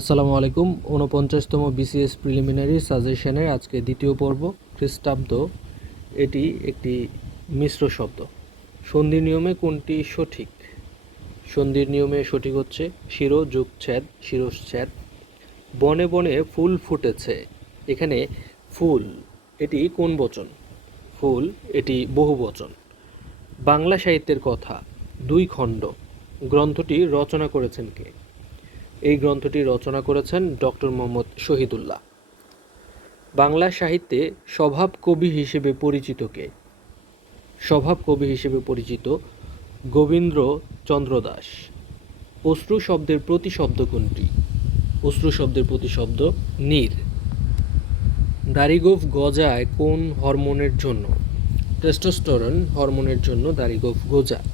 আসসালামু আলাইকুম। উনপঞ্চাশতম BCS preliminary সাজেশনের আজকে দ্বিতীয় পর্ব খ্রিস্টাব্দ এটি একটি মিশ্র শব্দ। সন্ধির নিয়মে কোনটি সঠিক? সন্ধির নিয়মে সঠিক হচ্ছে শিরো, যুগ শিরশ্ছেদ বনে বনে ফুল ফুটেছে। এখানে ফুল, এটি কোন বচন? ফুল, এটি বহু বচন। বাংলা সাহিত্যের কথা, দুই খণ্ড। গ্রন্থটি রচনা করেছেন কে? এই গ্রন্থটি রচনা করেছেন ডক্টর মোহাম্মদ শহীদুল্লাহ। বাংলা সাহিত্যে স্বভাব কবি হিসেবে পরিচিত কে? স্বভাব কবি হিসেবে পরিচিত গোবিন্দ্র চন্দ্র দাস। অশ্রু শব্দের প্রতিশব্দ কোনটি? অশ্রু শব্দের প্রতিশব্দ নীর। দাড়িগোফ গজায় কোন হরমোনের জন্য? টেস্টোস্টেরন হরমোনের জন্য দাড়িগোফ গজায়।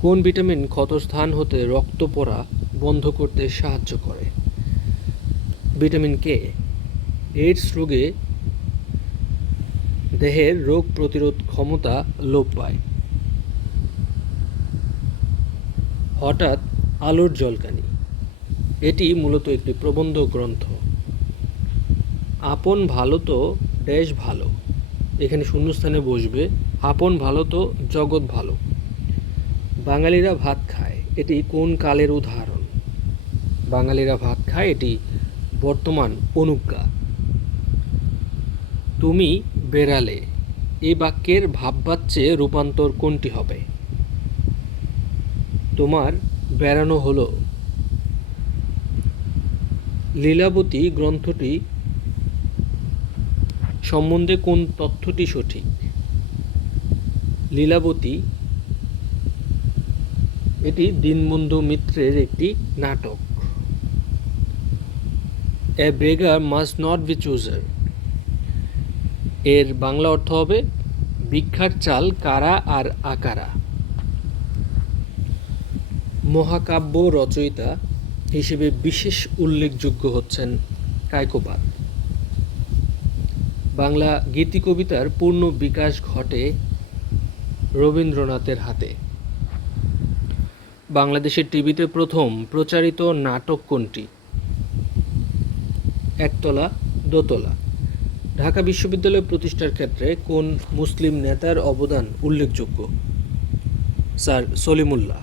কোন ভিটামিন ক্ষতস্থান হতে রক্ত পড়া বন্ধ করতে সাহায্য করে। ভিটামিন কে এইডস রোগে দেহের রোগ প্রতিরোধ ক্ষমতা লোপ পায়। হঠাৎ আলোর জলকানি, এটি মূলত একটি প্রবন্ধ গ্রন্থ। আপন ভালো তো দেশ ভালো, এখানে শূন্যস্থানে বসবে, আপন ভালো তো জগৎ ভালো। বাঙালিরা ভাত খায়, এটি কোন কালের উদাহরণ? বাঙালিরা ভাত খায়, এটি বর্তমান অনুজ্ঞা। তুমি বেড়ালে এই বাক্যের ভাববাচ্যে রূপান্তর কোনটি হবে? তোমার বেড়ানো হলো। লীলাবতী গ্রন্থটি সম্বন্ধে কোন তথ্যটি সঠিক? লীলাবতী, এটি দীনবন্ধু মিত্রের একটি নাটক। A beggar must not be chooser এর বাংলা অর্থ হবে ভিক্ষার চাল কারা আর আকারা। মহাকাব্য রচয়িতা হিসেবে বিশেষ উল্লেখযোগ্য হচ্ছেন কায়কোবাদ। বাংলা গীতি কবিতার পূর্ণ বিকাশ ঘটে রবীন্দ্রনাথের হাতে। বাংলাদেশের টিভিতে প্রথম প্রচারিত নাটক কোনটি? একতলা, দোতলা। ঢাকা বিশ্ববিদ্যালয় প্রতিষ্ঠার ক্ষেত্রে কোন মুসলিম নেতার অবদান উল্লেখযোগ্য? স্যার, সলিমুল্লাহ।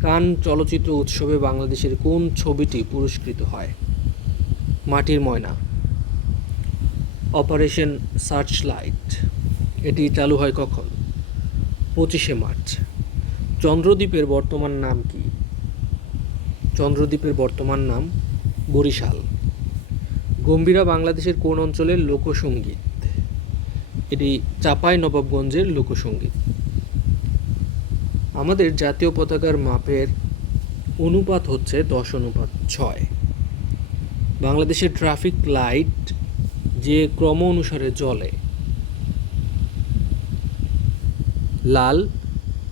কান চলচ্চিত্র উৎসবে বাংলাদেশের কোন ছবিটি পুরস্কৃত হয়? মাটির ময়না। অপারেশন সার্চ লাইট এটি চালু হয় কখন? পঁচিশে মার্চ। চন্দ্রদ্বীপের বর্তমান নাম কি? চন্দ্রদ্বীপের বর্তমান নাম বরিশাল। গম্ভীরা বাংলাদেশের কোন অঞ্চলের লোকসঙ্গীত এটি চাপাই নবাবগঞ্জের লোকসঙ্গীত আমাদের জাতীয় পতাকার মাপের অনুপাত হচ্ছে দশ অনুপাত ছয়। বাংলাদেশের ট্রাফিক লাইট যে ক্রম অনুসারে জ্বলে, লাল,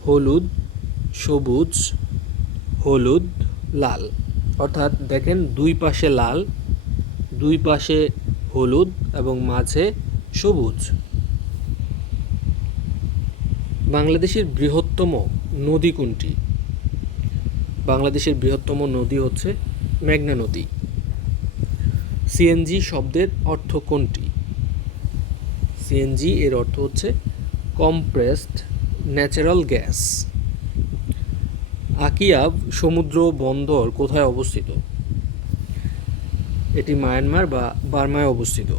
হলুদ, সবুজ, হলুদ, লাল। অর্থাৎ দেখেন দুই পাশে লাল দুই পাশে হলুদ এবং মাঝে সবুজ। বাংলাদেশের বৃহত্তম নদী কোনটি? বাংলাদেশের বৃহত্তম নদী হচ্ছে মেঘনা নদী। সিএনজি শব্দের অর্থ কোনটি? সিএনজি এর অর্থ হচ্ছে কম্প্রেসড ন্যাচারাল গ্যাস আকিয়াব সমুদ্র বন্দর কোথায় অবস্থিত? এটি মায়ানমার বা বার্মায় অবস্থিত।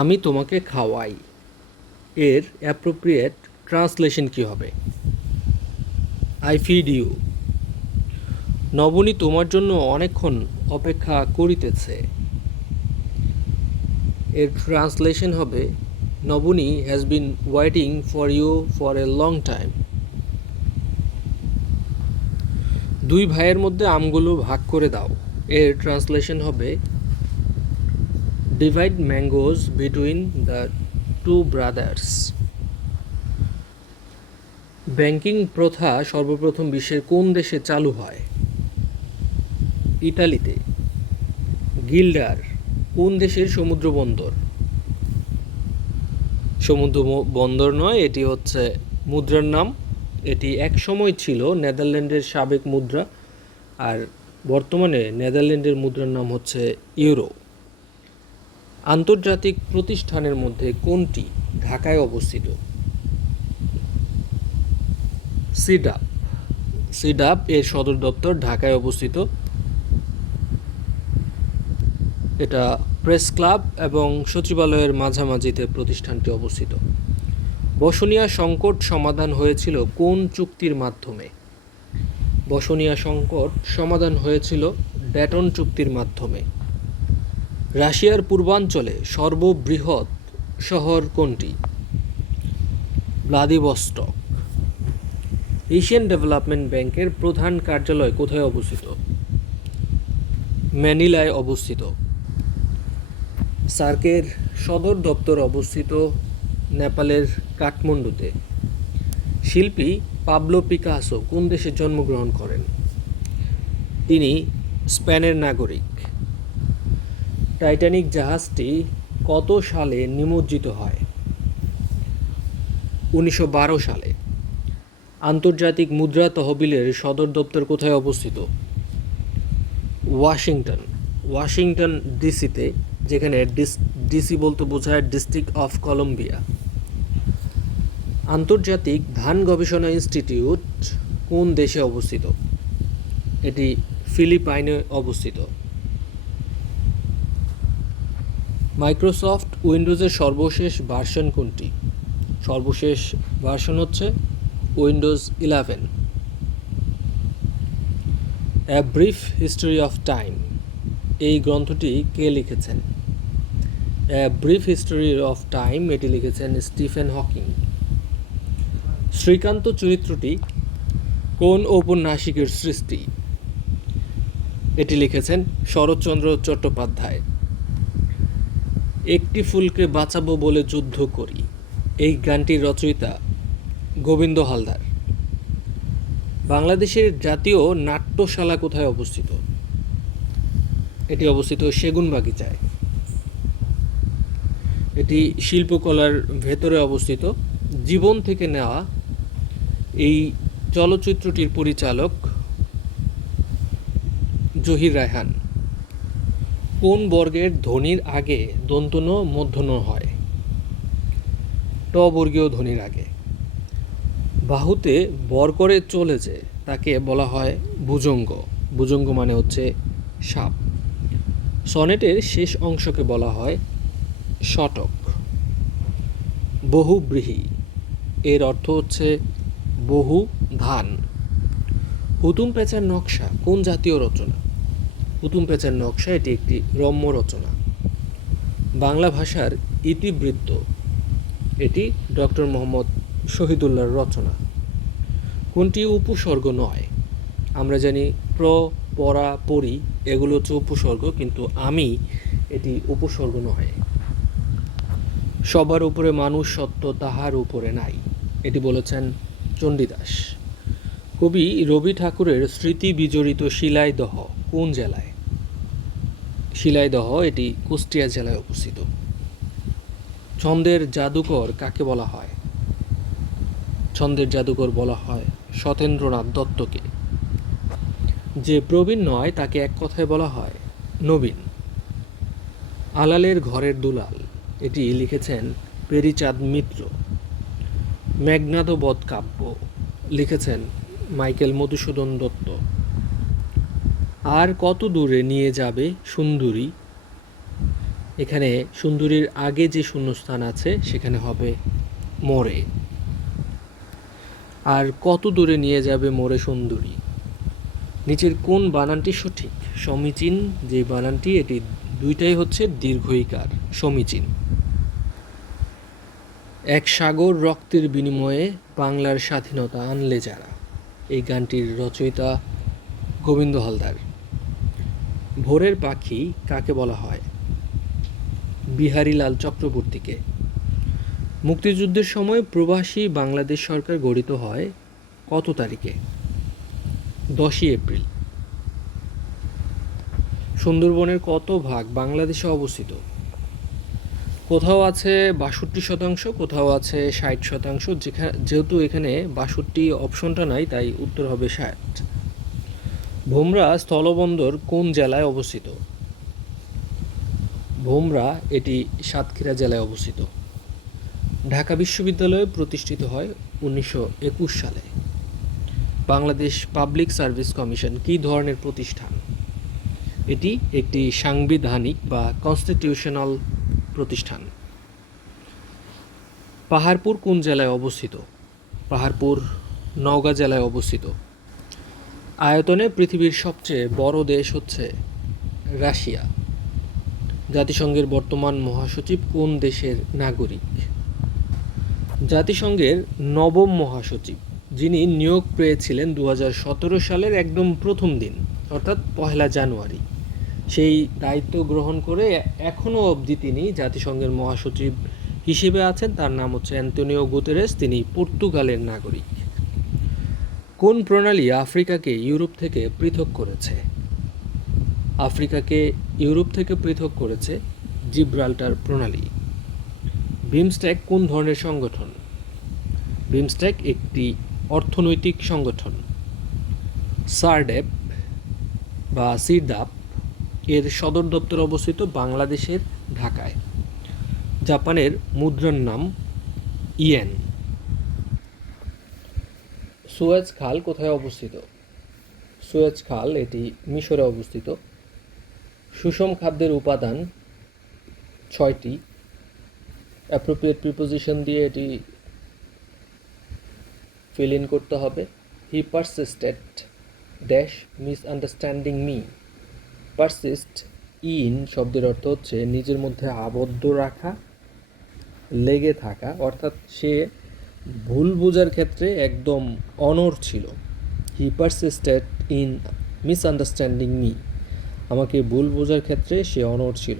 আমি তোমাকে খাওয়াই। এর অ্যাপ্রোপ্রিয়েট ট্রান্সলেশন কি হবে? আই ফিড ইউ নবনী তোমার জন্য অনেকক্ষণ অপেক্ষা করিতেছে। এর ট্রান্সলেশন হবে, Nabani has been waiting for you for a long time দুই ভাইয়ের মধ্যে আমগুলো ভাগ করে দাও। এর ট্রান্সলেশন হবে divide mangoes between the two brothers banking প্রথা সর্বপ্রথম বিশ্বের কোন দেশে চালু হয়? ইতালিতে। গিল্ডার, কোন দেশের সমুদ্র বন্দর? সমুদ্র বন্দর নয়, এটি হচ্ছে মুদ্রার নাম। এটি এক সময় ছিল নেদারল্যান্ডের সাবেক মুদ্রা, আর বর্তমানে নেদারল্যান্ডের মুদ্রার নাম হচ্ছে ইউরো। আন্তর্জাতিক প্রতিষ্ঠানের মধ্যে কোনটি ঢাকায় অবস্থিত? সিডাপ। সিডাপ এর সদর দপ্তর ঢাকায় অবস্থিত। এটা প্রেস ক্লাব এবং সচিবালয়ের মাঝামাঝিতে প্রতিষ্ঠানটি অবস্থিত। বসনিয়া সংকট সমাধান হয়েছিল কোন চুক্তির মাধ্যমে? বসনিয়া সংকট সমাধান হয়েছিল ড্যাটন চুক্তির মাধ্যমে। রাশিয়ার পূর্বাঞ্চলে সর্ববৃহৎ শহর কোনটি? ভ্লাদিভস্টক। এশিয়ান ডেভেলপমেন্ট ব্যাংকের প্রধান কার্যালয় কোথায় অবস্থিত? ম্যানিলায় অবস্থিত। সার্কের সদর দপ্তর অবস্থিত নেপালের কাঠমান্ডুতে। শিল্পী পাবলো পিকাসো কোন দেশে জন্মগ্রহণ করেন? তিনি স্পেনের নাগরিক। টাইটানিক জাহাজটি কত সালে নিমজ্জিত হয়? উনিশশো বারো সালে। আন্তর্জাতিক মুদ্রা তহবিলের সদর দপ্তর কোথায় অবস্থিত? ওয়াশিংটন। ওয়াশিংটন ডিসিতে, যেখানে ডিসি বলতে বোঝায় ডিস্ট্রিক্ট অফ কলম্বিয়া। আন্তর্জাতিক ধান গবেষণা ইনস্টিটিউট কোন দেশে অবস্থিত? এটি ফিলিপাইনে অবস্থিত। মাইক্রোসফট উইন্ডোজের সর্বশেষ ভার্সন কোনটি? সর্বশেষ ভার্সন হচ্ছে Windows eleven. A brief history of time এই গ্রন্থটি কে লিখেছেন? A brief history of time এটি লিখেছেন স্টিফেন হকিং। শ্রীকান্ত চরিত্রটি কোন ঔপন্যাসিকের সৃষ্টি? এটি লিখেছেন শরৎচন্দ্র চট্টোপাধ্যায়। একটি ফুলকে বাঁচাবো বলে যুদ্ধ করি। এই গানটির রচয়িতা গোবিন্দ হালদার। বাংলাদেশের জাতীয় নাট্যশালা কোথায় অবস্থিত? এটি অবস্থিত সেগুন বাগিচায়। এটি শিল্পকলার ভেতরে অবস্থিত। জীবন থেকে নেওয়া এই চলচ্চিত্রটির পরিচালক জহির রায়হান। কোন বর্গের ধ্বনির আগে দন্তন মধ্যন হয়? ট বর্গীয় ধ্বনির আগে। বাহুতে বর করে চলেছে, তাকে বলা হয় ভুজঙ্গ। ভুজঙ্গ মানে হচ্ছে সাপ। সনেটের শেষ অংশকে বলা হয় শটক। বহুব্রীহি। এর অর্থ হচ্ছে বহু ধান। হুতুম পেঁচার নকশা কোন জাতীয় রচনা? হুতুম পেঁচার নকশা এটি একটি রম্য রচনা। বাংলা ভাষার ইতিবৃত্ত। এটি ডক্টর মোহাম্মদ শহীদুল্লাহর রচনা। কোনটি উপসর্গ নয়? আমরা জানি প্র, পরা, পরি, এগুলো হচ্ছে উপসর্গ, কিন্তু আমি এটি উপসর্গ নয়। সবার উপরে মানুষ সত্য, তাহার উপরে নাই। এটি বলেছেন চণ্ডীদাস। কবি রবি ঠাকুরের স্মৃতি বিজড়িত শিলাইদহ কোন জেলায়? শিলাইদহ এটি কুষ্টিয়া জেলায় অবস্থিত। ছন্দের জাদুকর কাকে বলা হয়? ছন্দের জাদুকর বলা হয় সতেন্দ্রনাথ দত্তকে। যে প্রবীণ নয় তাকে এক কথায় বলা হয় নবীন। আলালের ঘরের দুলাল, এটি লিখেছেন পেরিচাঁদ মিত্র। মেঘনাদবধ কাব্য, লিখেছেন মাইকেল মধুসূদন দত্ত। আর কত দূরে নিয়ে যাবে সুন্দরী? এখানে সুন্দরীর আগে যে শূন্যস্থান আছে, সেখানে হবে মোড়ে আর কত দূরে নিয়ে যাবে মোড়ে সুন্দরী? নিচের কোন বানানটি সঠিক? সমীচীন যে বানানটি, এটি দুইটাই হচ্ছে দীর্ঘইকার সমীচীন। এক সাগর রক্তের বিনিময়ে বাংলার স্বাধীনতা আনলে যারা। এই গানটির রচয়িতা গোবিন্দ হালদার। ভোরের পাখি কাকে বলা হয়? বিহারীলাল চক্রবর্তীকে। মুক্তিযুদ্ধের সময় প্রবাসী বাংলাদেশ সরকার গঠিত হয় কত তারিখে? দশই এপ্রিল। সুন্দরবনের কত ভাগ বাংলাদেশে অবস্থিত? কোথাও আছে বাষট্টি শতাংশ, কোথাও আছে ষাট শতাংশ। যেখানে যেহেতু এখানে বাষট্টি অপশনটা নাই, তাই উত্তর হবে ষাট। ভোমরা স্থলবন্দর কোন জেলায় অবস্থিত? ভোমরা এটি সাতক্ষীরা জেলায় অবস্থিত। ঢাকা বিশ্ববিদ্যালয় প্রতিষ্ঠিত হয় উনিশশো একুশ সালে। বাংলাদেশ পাবলিক সার্ভিস কমিশন কী ধরনের প্রতিষ্ঠান? এটি একটি সাংবিধানিক বা কনস্টিটিউশনাল প্রতিষ্ঠান। পাহাড়পুর কোন জেলায় অবস্থিত? পাহাড়পুর, নওগাঁ জেলায় অবস্থিত। আয়তনে পৃথিবীর সবচেয়ে বড় দেশ হচ্ছে রাশিয়া। জাতিসংঘের বর্তমান মহাসচিব কোন দেশের নাগরিক? জাতিসংঘের নবম মহাসচিব, যিনি নিয়োগ পেয়েছিলেন দু হাজার সতেরো সালের একদম প্রথম দিন, অর্থাৎ পহেলা জানুয়ারি। সেই দায়িত্ব গ্রহণ করে এখনও অবধি তিনি জাতিসংঘের মহাসচিব হিসেবে আছেন। তার নাম হচ্ছে অ্যান্তনিও গুতেরেস। তিনি পর্তুগালের নাগরিক। কোন প্রণালী আফ্রিকাকে ইউরোপ থেকে পৃথক করেছে? আফ্রিকাকে ইউরোপ থেকে পৃথক করেছে জিব্রাল্টার প্রণালী। বিমস্ট্যাক কোন ধরনের সংগঠন? বিমস্ট্যাক একটি অর্থনৈতিক সংগঠন। সারডেপ বা সিরদাপ এর সদর দপ্তর অবস্থিত বাংলাদেশের ঢাকায়। জাপানের মুদ্রার নাম ইয়েন। সুয়েজ খাল কোথায় অবস্থিত? সুয়েজ খাল এটি মিশরে অবস্থিত। সুষম খাদ্যের উপাদান ছয়টি। অ্যাপ্রোপ্রিয়েট প্রিপোজিশন দিয়ে এটি ফিল ইন করতে হবে। He persisted dash misunderstanding me persist in শব্দের অর্থ হচ্ছে নিজের মধ্যে আবদ্ধ রাখা, লেগে থাকা, অর্থাৎ সে ভুল বোঝার ক্ষেত্রে একদম অনর ছিল। He persisted in misunderstanding me আমাকে ভুল বোঝার ক্ষেত্রে সে অনর ছিল।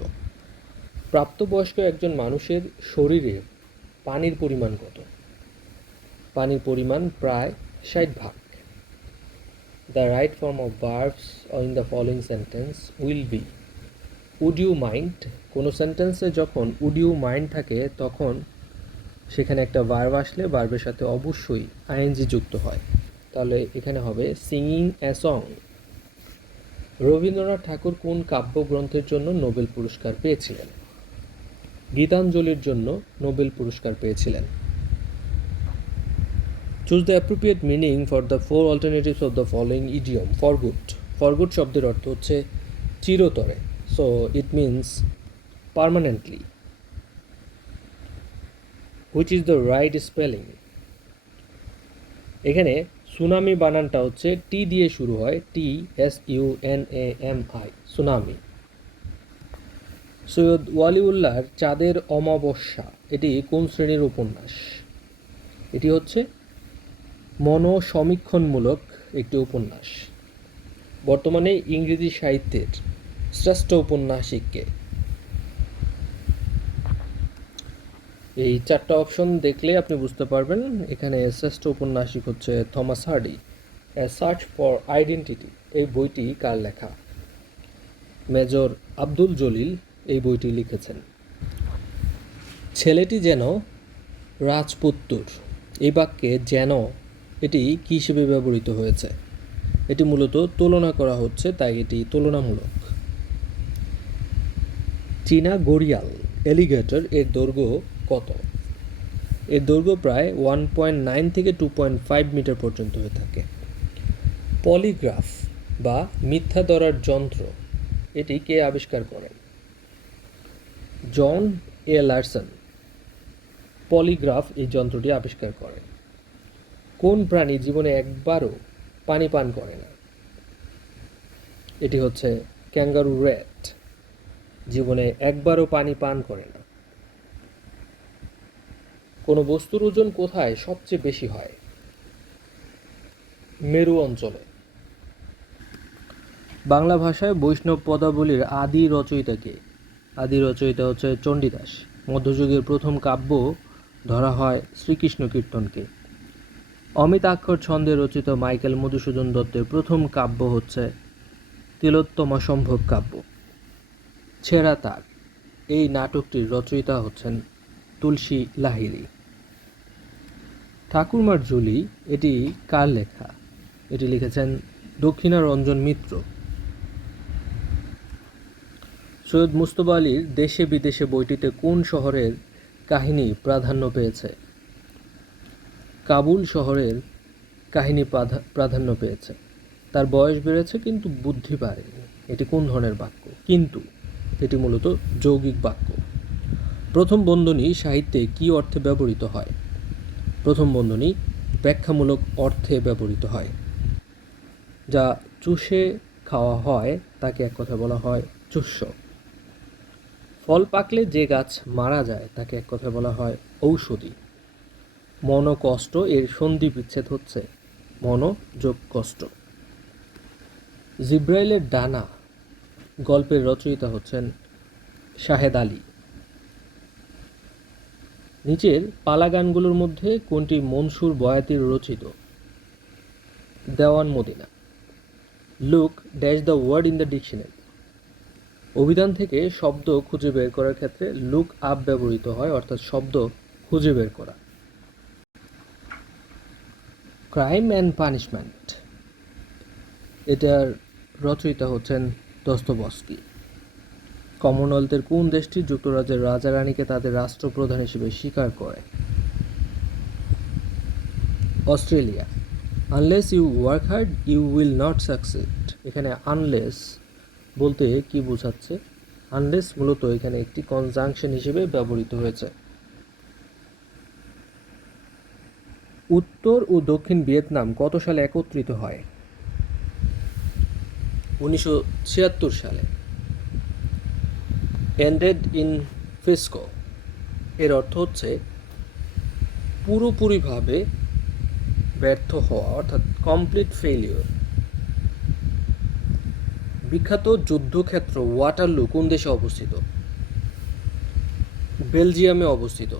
প্রাপ্তবয়স্ক একজন মানুষের শরীরে পানির পরিমাণ কত? পানির পরিমাণ প্রায় ষাট ভাগ। The right form of verbs in the following sentence will be would you mind কোনো সেন্টেন্সে যখন উড ইউ মাইন্ড থাকে, তখন সেখানে একটা ভার্ব আসলে ভার্বের সাথে অবশ্যই আইএনজি যুক্ত হয়। তাহলে এখানে হবে singing a song Rabindranath Tagore কোন কাব্যগ্রন্থের জন্য নোবেল পুরস্কার পেয়েছিলেন? গীতাঞ্জলির জন্য নোবেল পুরস্কার পেয়েছিলেন। Choose the appropriate meaning for the four alternatives of the following idiom for good for good শব্দের অর্থ হচ্ছে চিরতরে। So it means permanently which is the right spelling এখানে সুনামি বানানটা হচ্ছে টি দিয়ে শুরু হয় T S U N A M I tsunami. Syed ওয়ালিউল্লাহর চাঁদের অমাবস্যা, এটি কোন শ্রেণির উপন্যাস? এটি হচ্ছে মনোসমীক্ষণমূলক একটি উপন্যাস। বর্তমানে ইংরেজি সাহিত্যের শ্রেষ্ঠ উপন্যাসিককে। এই চারটা অপশন দেখলে আপনি বুঝতে পারবেন, এখানে শ্রেষ্ঠ উপন্যাসিক হচ্ছে Thomas Hardy a search for identity এই বইটি কার লেখা? মেজর আব্দুল জলিল এই বইটি লিখেছেন। ছেলেটি যেন রাজপুত্তুর, এই বাক্যে যেন এটি কী হিসেবে ব্যবহৃত হয়েছে? এটি মূলত তুলনা করা হচ্ছে, তাই এটি তুলনামূলক। চীনা গড়িয়াল এলিগেটর এর দৈর্ঘ্য কত? এর দৈর্ঘ্য প্রায় ওয়ান পয়েন্ট নাইন থেকে টু পয়েন্ট ফাইভ মিটার পর্যন্ত হয়ে থাকে। পলিগ্রাফ বা মিথ্যা ধরার যন্ত্র, এটি কে আবিষ্কার করেন জন এ লার্সন। পলিগ্রাফ এই যন্ত্রটি আবিষ্কার করেন কোন প্রাণী জীবনে একবারও পানি পান করে না? এটি হচ্ছে ক্যাঙ্গারু র্যাট জীবনে একবারও পানি পান করে না। কোনো বস্তুর ওজন কোথায় সবচেয়ে বেশি হয়? মেরু অঞ্চলে। বাংলা ভাষায় বৈষ্ণব পদাবলীর আদি রচয়িতা কে? আদি রচয়িতা হচ্ছে চণ্ডীদাস। মধ্যযুগের প্রথম কাব্য ধরা হয় শ্রীকৃষ্ণ কীর্তনকে। অমিতাক্ষর ছন্দে রচিত মাইকেল মধুসূদন দত্তের প্রথম কাব্য হচ্ছে তিলোত্তমা সম্ভব কাব্য। ছেঁড়া তার। এই নাটকটির রচয়িতা হচ্ছেন তুলসী লাহিড়ী। ঠাকুরমার জুলি এটি কার লেখা? এটি লিখেছেন দক্ষিণারঞ্জন মিত্র। সৈয়দ মুস্তফা আলীর দেশে বিদেশে বইটিতে কোন শহরের কাহিনী প্রাধান্য পেয়েছে? কাবুল শহরের কাহিনী প্রাধান্য পেয়েছে। তার বয়স বেড়েছে কিন্তু বুদ্ধি বাড়েনি। এটি কোন ধরনের বাক্য? কিন্তু এটি মূলত যৌগিক বাক্য। প্রথম বন্ধনী সাহিত্যে কী অর্থে ব্যবহৃত হয়? প্রথম বন্ধনী ব্যাখ্যামূলক অর্থে ব্যবহৃত হয়। যা চুষে খাওয়া হয়, তাকে এক কথা বলা হয় চুষ্য ফল পাকলে যে গাছ মারা যায়, তাকে এক কথা বলা হয় ঔষধি। মন কষ্ট এর সন্ধি বিচ্ছেদ হচ্ছে। মন যোগ কষ্ট জিব্রাইলের ডানা গল্পের রচয়িতা হচ্ছেন শাহেদ আলী। নিচের পালা গানগুলোর মধ্যে কোনটি মনসুর বয়াতির রচিত? Dewan Madina. Look dash the word in the dictionary. অভিধান থেকে শব্দ খুঁজে বের করার ক্ষেত্রে লুক আপ ব্যবহৃত হয়, অর্থাৎ শব্দ খুঁজে বের করা। ক্রাইম অ্যান্ড পানিশমেন্ট এটার রচয়িতা হচ্ছেন দস্তবস্কি কমনওয়েলথের কোন দেশটি যুক্তরাজ্যের রাজা রানীকে তাদের রাষ্ট্রপ্রধান হিসেবে স্বীকার করে? Australia. Unless you work hard you will not succeed এখানে আনলেস বলতে কি বোঝাচ্ছে? আনলেস মূলত এখানে একটি কনজাংশন হিসেবে ব্যবহৃত হয়েছে। উত্তর ও দক্ষিণ ভিয়েতনাম কত সালে একত্রিত হয়? উনিশশো ছিয়াত্তর সালে। Ended in fiasco. এর অর্থ হচ্ছে পুরোপুরিভাবে ব্যর্থ হওয়া, অর্থাৎ কমপ্লিট ফেলিওর বিখ্যাত যুদ্ধক্ষেত্র ওয়াটারলু কোন দেশে অবস্থিত? বেলজিয়ামে অবস্থিত।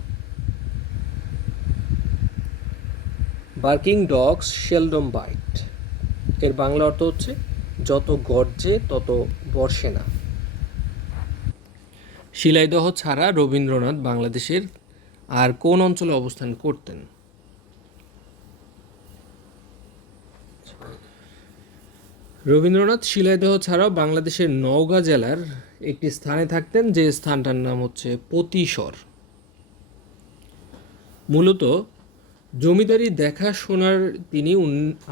বার্কিং ডগস শেলডম বাইট এর বাংলা অর্থ হচ্ছে, যত গর্জে, তত বর্ষে না। শিলাইদহ ছাড়া রবীন্দ্রনাথ বাংলাদেশের আর কোন অঞ্চলে অবস্থান করতেন? রবীন্দ্রনাথ শিলাইদহ ছাড়াও বাংলাদেশের নওগাঁ জেলার একটি স্থানে থাকতেন, যে স্থানটার নাম হচ্ছে পতিশর। মূলত জমিদারি দেখাশোনার তিনি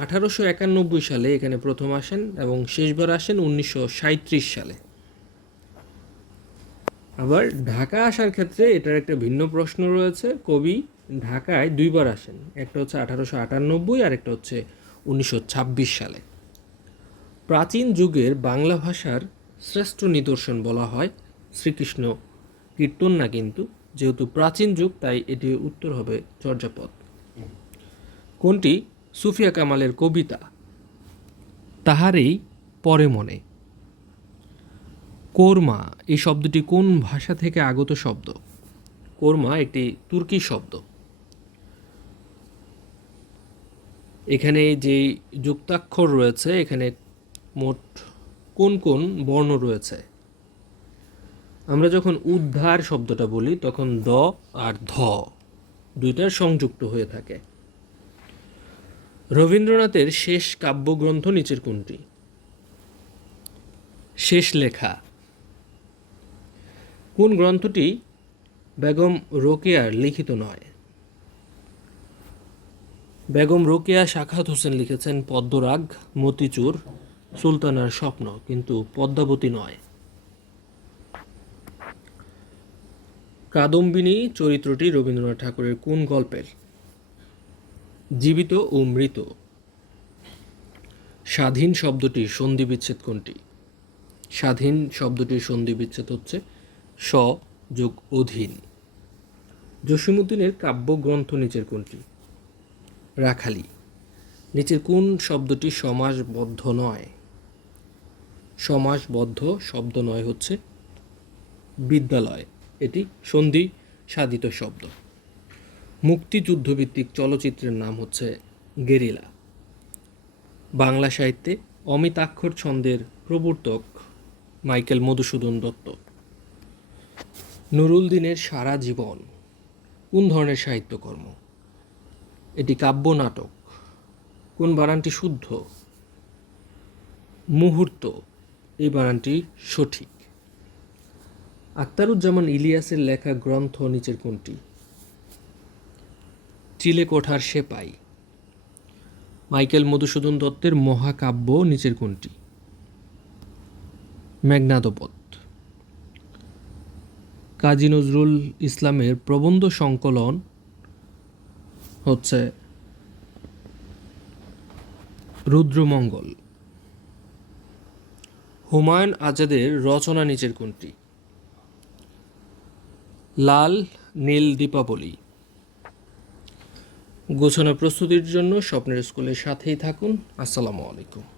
আঠারোশো একানব্বই সালে এখানে প্রথম আসেন এবং শেষবার আসেন উনিশশো সালে। আবার ঢাকা আসার ক্ষেত্রে এটার একটা ভিন্ন প্রশ্ন রয়েছে। কবি ঢাকায় দুইবার আসেন, একটা হচ্ছে আঠারোশো আটানব্বই আর একটা হচ্ছে উনিশশো ছাব্বিশ সালে। প্রাচীন যুগের বাংলা ভাষার শ্রেষ্ঠ নিদর্শন বলা হয় শ্রীকৃষ্ণ কীর্তন না কিন্তু, যেহেতু প্রাচীন যুগ তাই এটি উত্তর হবে চর্যাপদ। কোনটি সুফিয়া কামালের কবিতা? তাহারই পরে মনে। কোরমা, এই শব্দটি কোন ভাষা থেকে আগত শব্দ? কোরমা একটি তুর্কি শব্দ। এখানে যে যুক্তাক্ষর রয়েছে, এখানে মোট কোন কোন বর্ণ রয়েছে? আমরা যখন উদ্ধার শব্দটা বলি, তখন দ আর ধ দুইটার সংযুক্ত হয়ে থাকে। রবীন্দ্রনাথের শেষ কাব্যগ্রন্থ নিচের কোনটি? শেষ লেখা। কোন গ্রন্থটি বেগম রোকেয়ার লিখিত নয়? বেগম রোকেয়া শাখাত হোসেন লিখেছেন পদ্মরাগ, মতিচুর, সুলতানার স্বপ্ন, কিন্তু পদ্মাবতী নয়। কাদম্বিনী চরিত্রটি রবীন্দ্রনাথ ঠাকুরের কোন গল্পের? জীবিত ও মৃত। স্বাধীন শব্দটির সন্ধি বিচ্ছেদ কোনটি? স্বাধীন শব্দটির সন্ধি বিচ্ছেদ হচ্ছে স যোগ অধীন। জসীমুদ্দিনের কাব্যগ্রন্থ নিচের কোনটি? রাখালি। নিচের কোন শব্দটি সমাসবদ্ধ নয়? সমাসবদ্ধ শব্দ নয় হচ্ছে বিদ্যালয়। এটি সন্ধি সাধিত শব্দ। মুক্তিযুদ্ধভিত্তিক চলচ্চিত্রের নাম হচ্ছে গেরিলা। বাংলা সাহিত্যে অমিতাক্ষর ছন্দের প্রবর্তক মাইকেল মধুসূদন দত্ত। নুরুল দিনের সারা জীবন কোন ধরনের সাহিত্যকর্ম? এটি কাব্য নাটক, কোন বানানটি শুদ্ধ? মুহূর্ত, এই বানানটি সঠিক। আক্তারুজ্জামান ইলিয়াসের লেখা গ্রন্থ নিচের কোনটি? চিলে কোঠার সেপাই মাইকেল মধুসূদন দত্তের মহাকাব্য নিচের কোনটি মেঘনাদপথ। কাজী নজরুল ইসলামের প্রবন্ধ সংকলন হচ্ছে রুদ্রমঙ্গল। হুমায়ুন আজাদের রচনা নিচের কোনটি লাল, নীল দীপাবলি। গোছানো প্রস্তুতির জন্য স্বপ্নের স্কুলের সাথেই থাকুন। আসসালামু আলাইকুম।